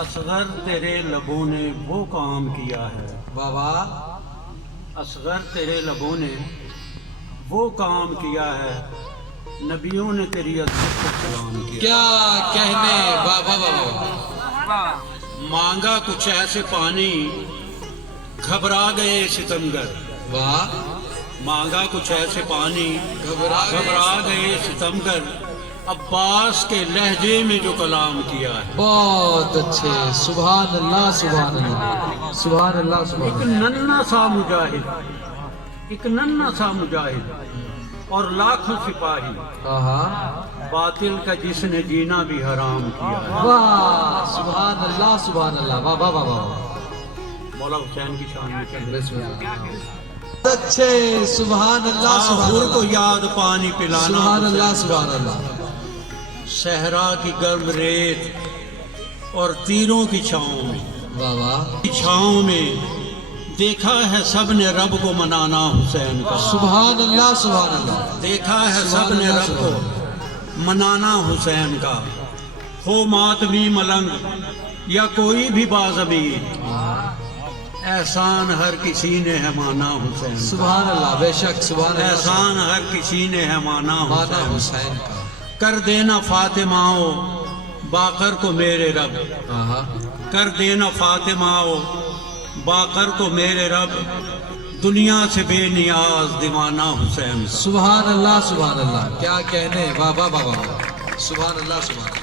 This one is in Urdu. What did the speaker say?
اصغر تیرے لبوں نے وہ کام کیا ہے، واہ واہ، اصغر تیرے لبوں نے وہ کام کیا ہے، نبیوں نے تیری عظمت کو سلام کیا۔ کیا کہنے، واہ واہ واہ واہ، مانگا کچھ ایسے پانی، گھبرا گئے ستمگر، واہ، مانگا کچھ ایسے پانی، گھبرا گئے ستمگر، عباس کے لہجے میں جو کلام کیا ہے۔ بہت اچھے، سبحان اللہ سبحان اللہ سبحان اللہ سبحان ایک اللہ۔ ننھا سا مجاہد، ایک ننھا سا مجاہد اور لاکھوں سپاہی، ہاں، باطل کا جس نے جینا بھی حرام کیا ہے۔ واہ، سبحان اللہ سبحان اللہ، واہ واہ واہ واہ، مولا حسین کی شان میں چل بسم اللہ۔ اچھے، سبحان اللہ سبحان آخر کو اللہ، یاد پانی پلانا، سبحان اللہ سبحان اللہ، صحرا کی گرم ریت اور تیروں کی چھاؤں میں، واہ واہ، چھاؤں میں دیکھا ہے سب نے رب کو منانا حسین کا، سبحان اللہ سبحان اللہ، دیکھا ہے سب نے رب کو منانا حسین کا، ہو ماتمی ملنگ یا کوئی بھی بازمیر، احسان ہر کسی نے ہے مانا حسین کا، سبحان اللہ، بے شک سبحان اللہ، احسان ہر کسی نے ہے مانا مانا حسین کا، حسین کا، کر دینا فاطمہ باقر کو میرے رب، ہاں، کر دینا فاطمہ باقر کو میرے رب، دنیا سے بے نیاز دیوانہ حسین کا۔ سبحان اللہ سبحان اللہ، کیا کہنے، واہ واہ واہ واہ، سبحان اللہ سبحان اللہ۔